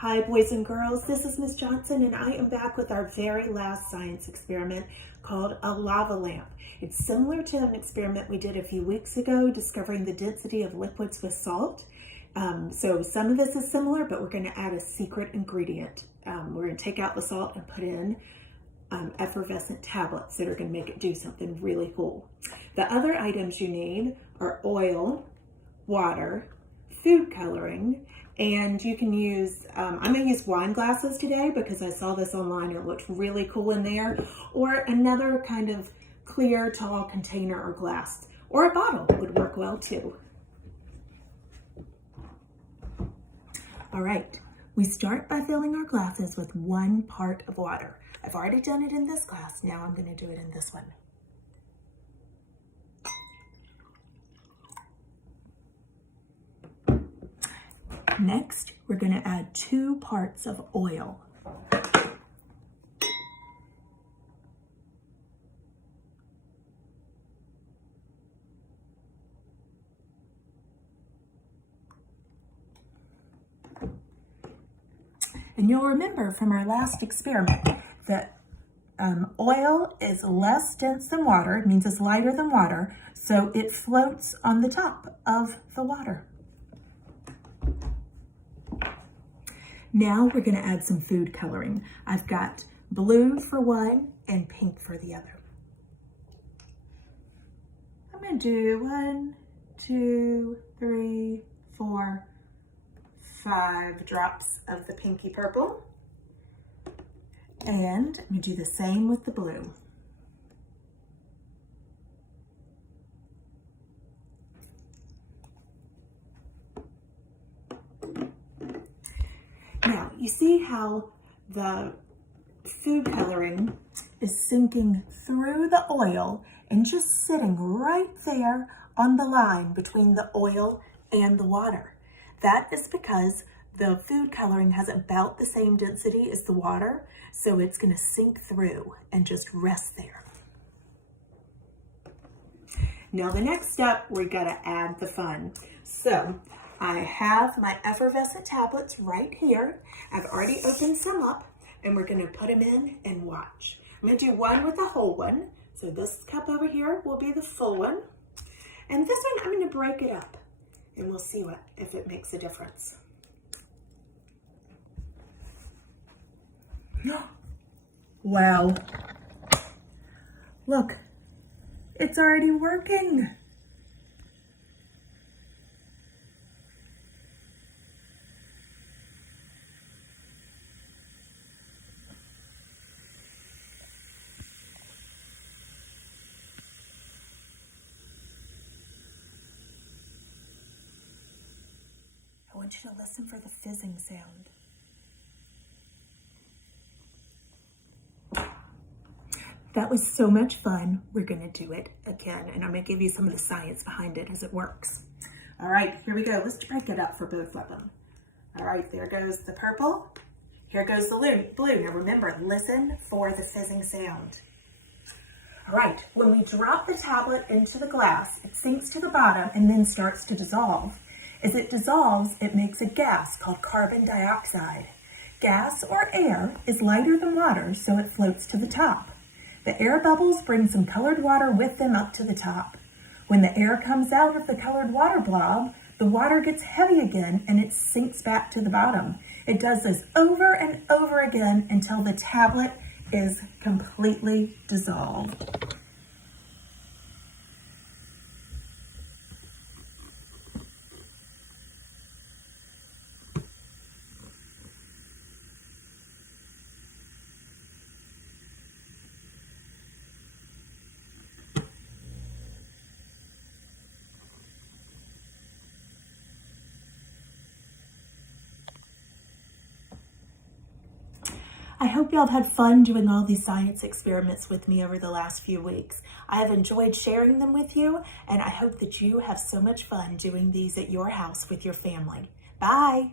Hi boys and girls, this is Miss Johnson and I am back with our very last science experiment called a lava lamp. It's similar to an experiment we did a few weeks ago discovering the density of liquids with salt. So some of this is similar, but we're going to add a secret ingredient. We're going to take out the salt and put in effervescent tablets that are going to make it do something really cool. The other items you need are oil, water, food coloring, and you can use, I'm going to use wine glasses today because I saw this online and it looked really cool in there, or another kind of clear, tall container or glass, or a bottle would work well too. All right, we start by filling our glasses with 1 part of water. I've already done it in this glass, now I'm going to do it in this one. Next, we're going to add 2 parts of oil. And you'll remember from our last experiment that oil is less dense than water. It means it's lighter than water, so it floats on the top of the water. Now we're going to add some food coloring. I've got blue for one and pink for the other. I'm going to do 1, 2, 3, 4, 5 drops of the pinky purple. And I'm going to do the same with the blue. Now, you see how the food coloring is sinking through the oil and just sitting right there on the line between the oil and the water. That is because the food coloring has about the same density as the water, so it's going to sink through and just rest there. Now the next step, we got to add the fun. So I have my effervescent tablets right here. I've already opened some up and we're going to put them in and watch. I'm going to do one with a whole one. So this cup over here will be the full one. And this one, I'm going to break it up and we'll see if it makes a difference. Wow. Look, it's already working. I want you to listen for the fizzing sound. That was so much fun. We're going to do it again, and I'm going to give you some of the science behind it as it works. All right, here we go. Let's break it up for both of them. All right, there goes the purple. Here goes the blue. Now remember, listen for the fizzing sound. All right, when we drop the tablet into the glass, it sinks to the bottom and then starts to dissolve. As it dissolves, it makes a gas called carbon dioxide. Gas or air is lighter than water, so it floats to the top. The air bubbles bring some colored water with them up to the top. When the air comes out of the colored water blob, the water gets heavy again and it sinks back to the bottom. It does this over and over again until the tablet is completely dissolved. I hope y'all have had fun doing all these science experiments with me over the last few weeks. I have enjoyed sharing them with you, and I hope that you have so much fun doing these at your house with your family. Bye!